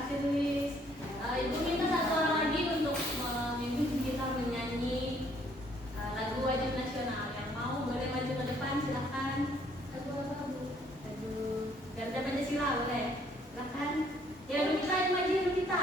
kasih Luis. Ibu minta satu orang lagi untuk memimpin kita menyanyi lagu wajib nasional. Yang mau boleh maju ke depan, silakan. Lagu Garuda Pancasila boleh, silakan. Ya, Ibu kita maju, Ibu kita.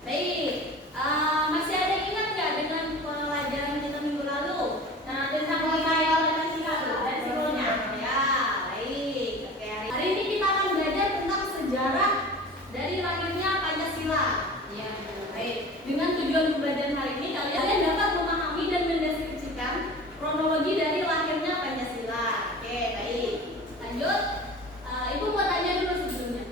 Baik, masih ada yang ingat nggak dengan pelajaran kita minggu lalu? Nah, tentang wilayah Pancasila dan simbolnya. Ya, baik. Oke, hari ini kita akan belajar tentang sejarah dari lahirnya Pancasila. Ya, baik. Dengan tujuan pembelajaran hari ini, kalian dapat memahami dan mendeskripsikan kronologi dari lahirnya Pancasila. Oke, baik. Lanjut. Ibu mau tanya dulu sebelumnya.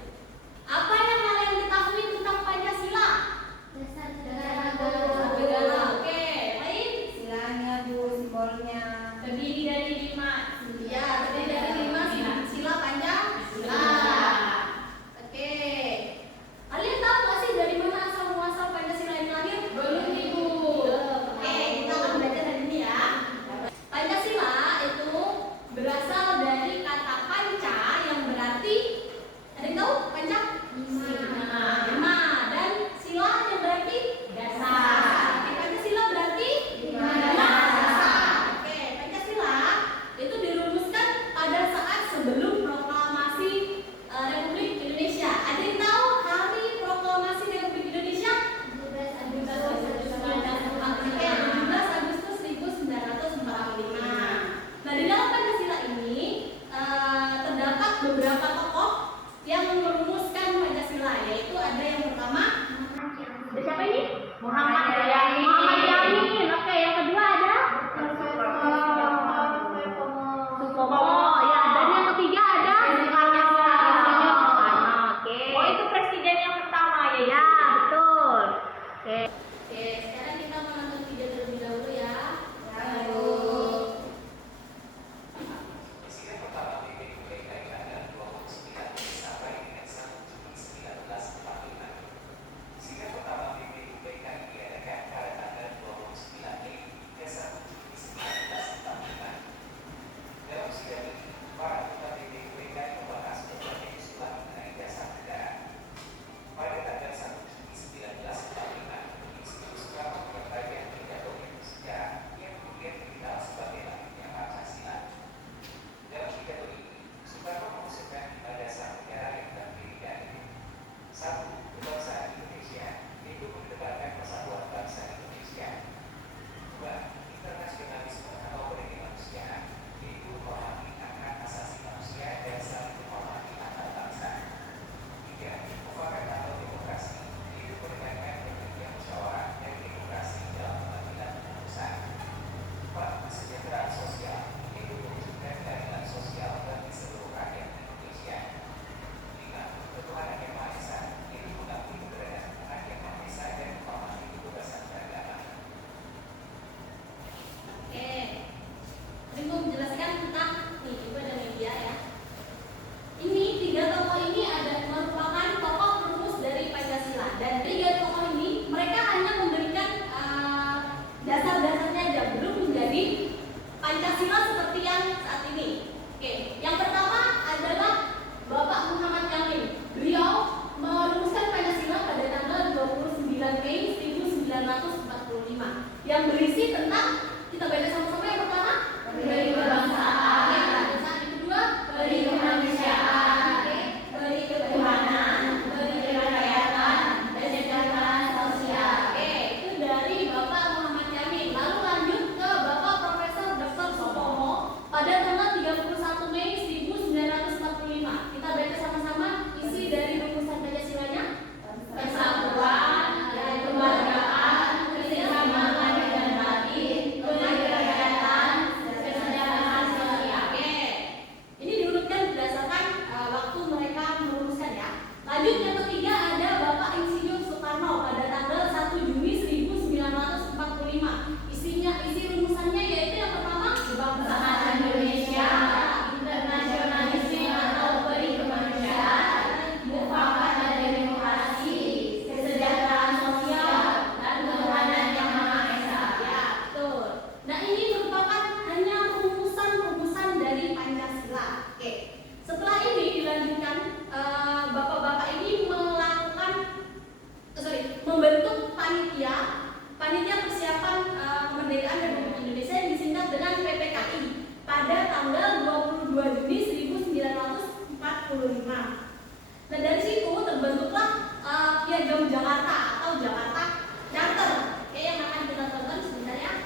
22 Juni 1945. Nah dari situ terbentuklah Piagam Jakarta atau Jakarta Charter. Oke, yang akan kita tonton sebentar ya.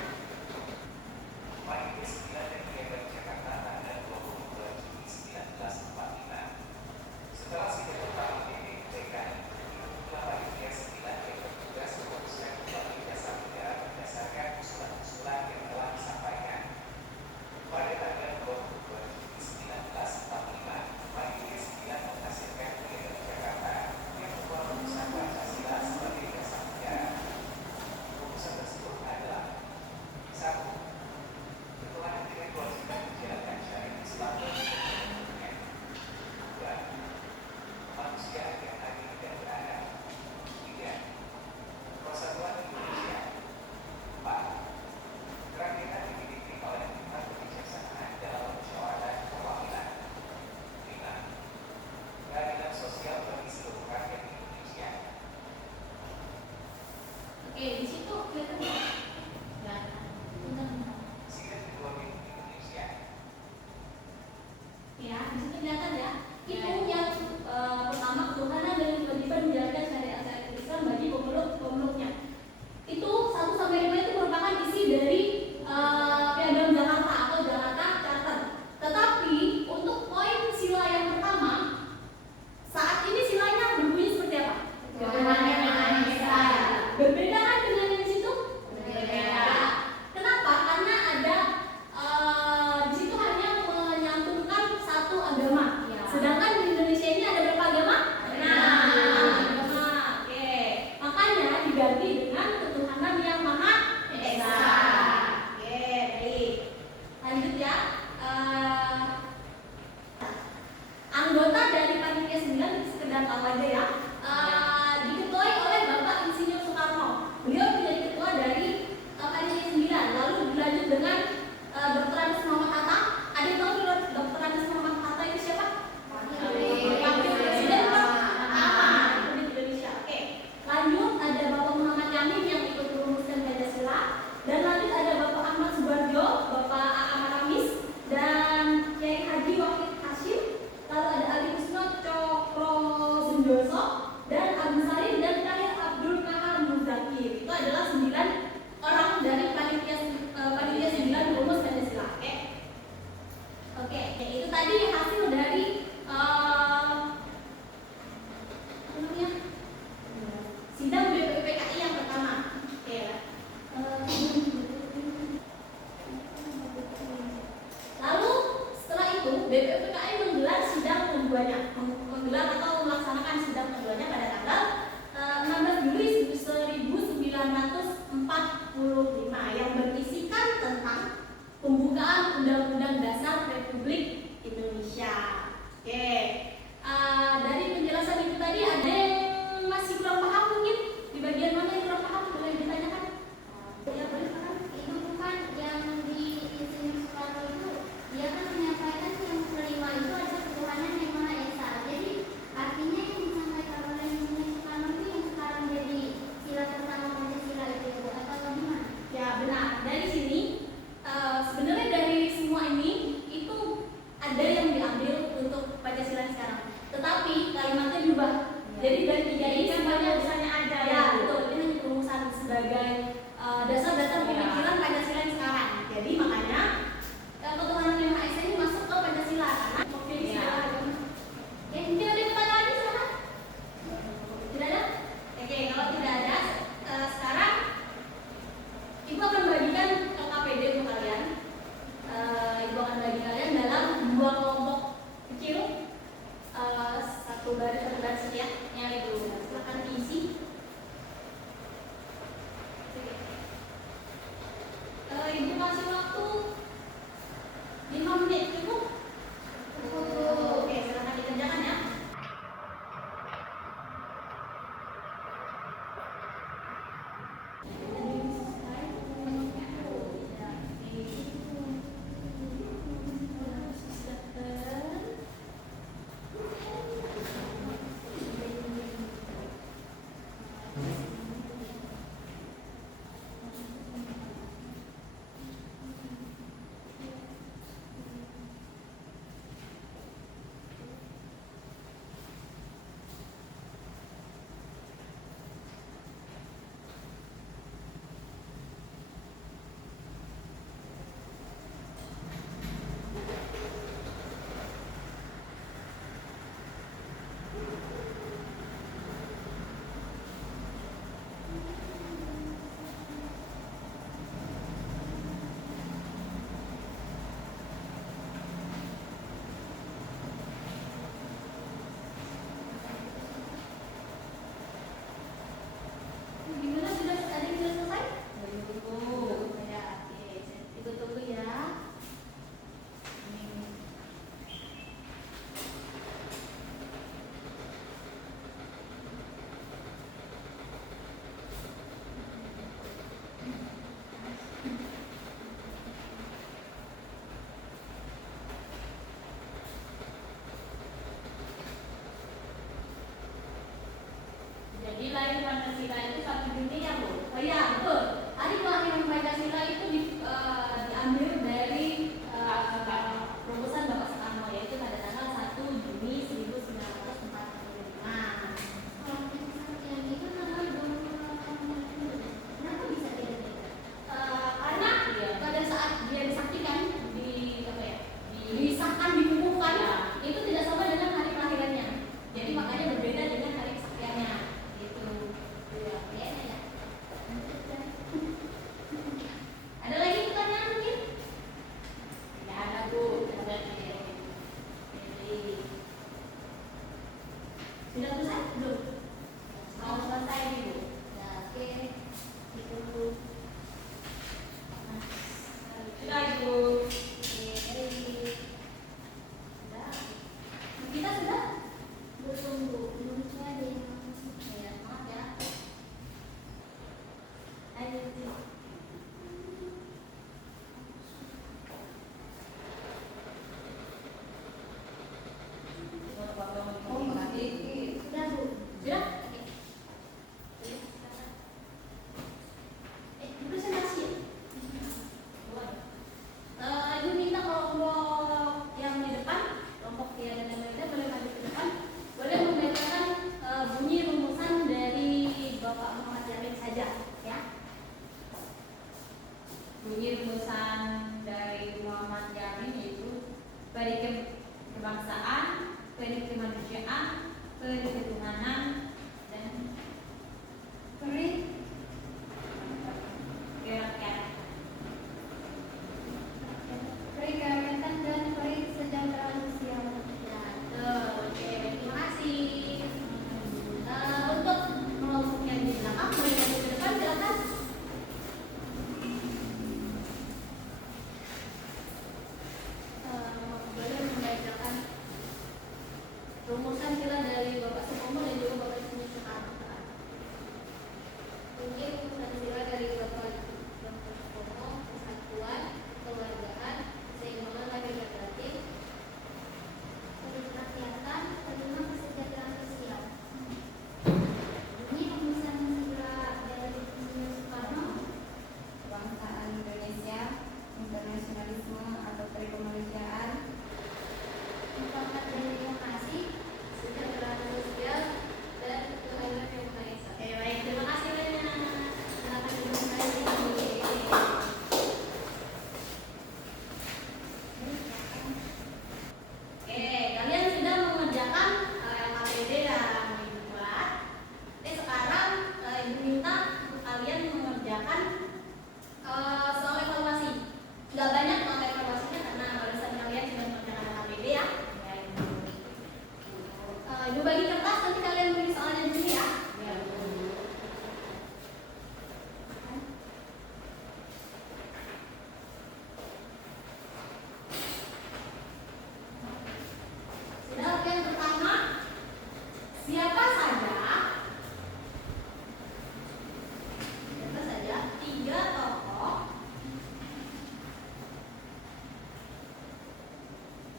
Oke, di situ kelihatan ya? Ya, bentar. Ya, di situ kelihatan ya. Itu yang pertama, ketuhanan dan kewajiban menjalankan syariat Islam bagi pemeluk-pemeluknya. Itu 1 sampai 5 itu merupakan isi dari Piagam Jakarta atau Jakarta Charter. Tetapi untuk poin sila yang pertama, saat ini silanya berbunyi seperti apa? Berbeda kan dengan yang di situ? Berbeda. Kenapa? Karena ada di situ hanya menyantumkan satu agama. Ya. Sedangkan di Indonesia ini ada berapa agama? 6 agama. Oke. Makanya diganti dengan ketuhanan yang Maha Esa. Oke, baik. Lanjut ya. Anggota dari Panitia 9 sekedar tahu aja ya. Diketuai oleh Bapak Insinyur Soekarno. Beliau menjadi ketua dari Panitia 9. Lalu dilanjut dengan Dr. Andes Muhammad Hatta. Ada yang tahu Dr. Andes Muhammad Hatta itu siapa? Wakil Presiden pertama Republik Indonesia. Oke. Lanjut ada Bapak Muhammad Yamin yang ikut merumuskan Pancasila. Dan lanjut ada Bapak Ahmad Subarjo, Bapak Ahmad Ramis, dan Kiai Haji Wahid Hashim. Lalu ada Ali Kusno Cokro Sunjoso dan Abdul Salim dan terakhir Abdul Kahar Muzakir. Itu adalah 9 orang dari panitia 9 rumus Pancasila. Oke, itu tadi hasil dari sidang BPUPKI yang pertama. Oke. Lalu setelah itu BPUPKI menggelar sidang keduanya, menggelar atau melaksanakan sidang keduanya pada tanggal 16 Juli 1945 yang berisikan tentang pembukaan Undang-Undang Dasar Republik Indonesia. Oke, dari penjelasan itu tadi ada yang masih kurang paham mungkin di bagian mana yang kurang paham boleh ditanyakan? Ya boleh kan? Itu bukan yang di Insinyur Soekarno itu, dia kan menyampaikan yang kelima itu ada ketuhanan yang Maha Esa. Jadi artinya yang disampaikan oleh Insinyur Soekarno itu yang sekarang jadi sila pertama Pancasila itu atau gimana? Ya benar. Dari sini sebenarnya dari semua ini itu ada yang diambil untuk Pancasila sekarang. Tetapi kalimatnya diubah. Jadi lahir Pancasila itu 1 Juni ya Bu? Oh iya betul. Hari kelahiran Pancasila itu diambil dari rumusan Bapak Soekarno, yaitu pada tanggal 1 Juni 1945. Kalau yang itu tanggal 28 Juli. Kenapa bisa beda-beda? Karena pada saat dia disaktikan disahkan, dikukuhkan, itu tidak sama dengan hari kelahirannya. Jadi makanya berbeda dengan hari kesaktiannya. Gitu. Ya, ya. Ada lagi pertanyaan mungkin? Tidak ada Bu. Jadi sudah selesai belum? Mau selesai nih Bu? Ya, oke. Itu Sudah Ibu. Kita sudah belum Bu, belum saya ada yang ya, maaf ya. ayo. Sudah Bu. Sudah? Presentasi ya? Ibu minta kalau kelompok yang di depan, kelompok yang ada mereka boleh maju ke depan, boleh membacakan bunyi rumusan dari Bapak Muhammad Yamin saja, ya. Bunyi rumusan dari Muhammad Yamin yaitu peri kebangsaan, peri kemanusiaan, peri ketuhanan, dan peri kerakyatan. Perikatan dan kesejahteraan sosial. Oke, terima kasih. Untuk kelompok yang di belakang, boleh maju ke depan, silakan. Boleh membacakan rumusan sila dari Bapak Supomo dan juga Bapak Sumi Soekarno. Mungkin rumusan sila dari Bapak Supomo, persatuan, kekeluargaan, keseimbangan lahir dan batin, kerakyatan, kelima kesejahteraan sosial. Ini rumusan sila dari Sumi Soekarno. Kebangsaan Indonesia, internasionalisme atau perikemanusiaan, Mufakat dan demokrasi, Kesejahteraan sosial dan ketuhanan yang Maha Esa. Oke, baik, terima kasih banyak. Silakan duduk lagi. Oke, kalian sudah mengerjakan LKPD yang Ibu buat. Sekarang Ibu minta untuk kalian mengerjakan soal evaluasi. Nggak banyak soal evaluasinya karena barusan kalian sudah mengerjakan LKPD ya. Ya, Ibu bagi kertas, nanti kalian beri soalnya dulu ya. Ya, sudah, yang pertama, siapa saja 3 tokoh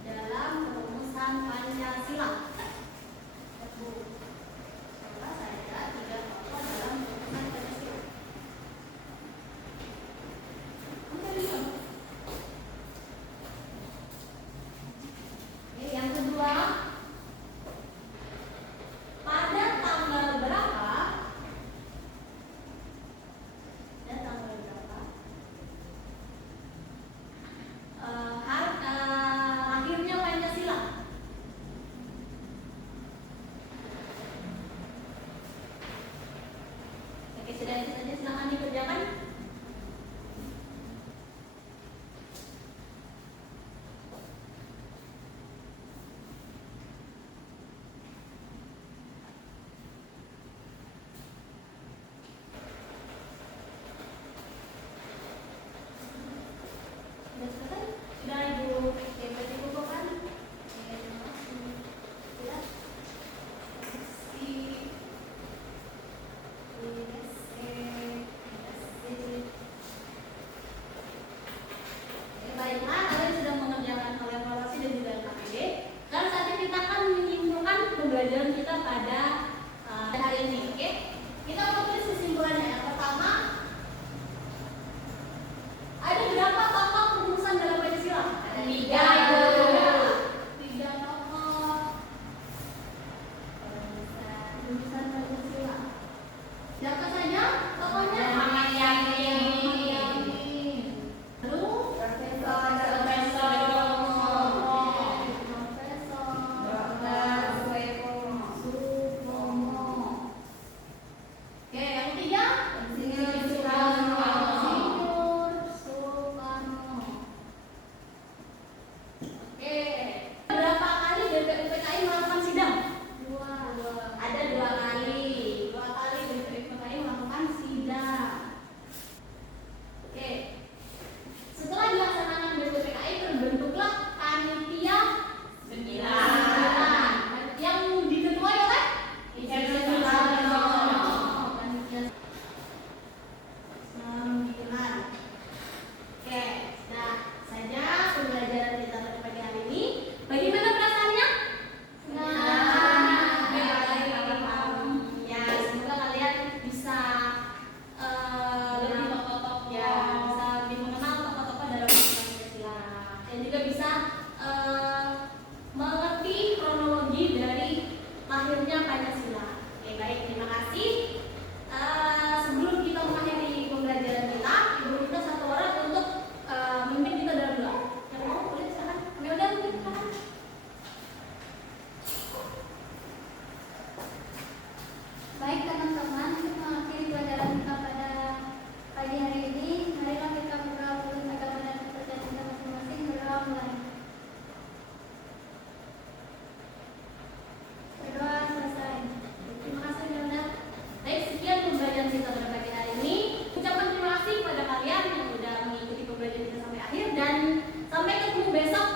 dalam rumusan Pancasila? Siapa saja 3 tokoh dalam rumusan Pancasila? Oke, yang kedua, pada tanggal berapa? Lahirnya Pancasila? Oke, sudah itu saja, silakan dikerjakan. Sudah selesai? Sudah Ibu? Oke, berarti kumpulkan. Oke, terima kasih. Sudah? Baiklah, kalian sudah mengerjakan hal evaluasi dan juga LKPD. Dan saatnya kita akan menyimpulkan pembelajaran kita pada hari ini. Oke? Sampai ketemu besok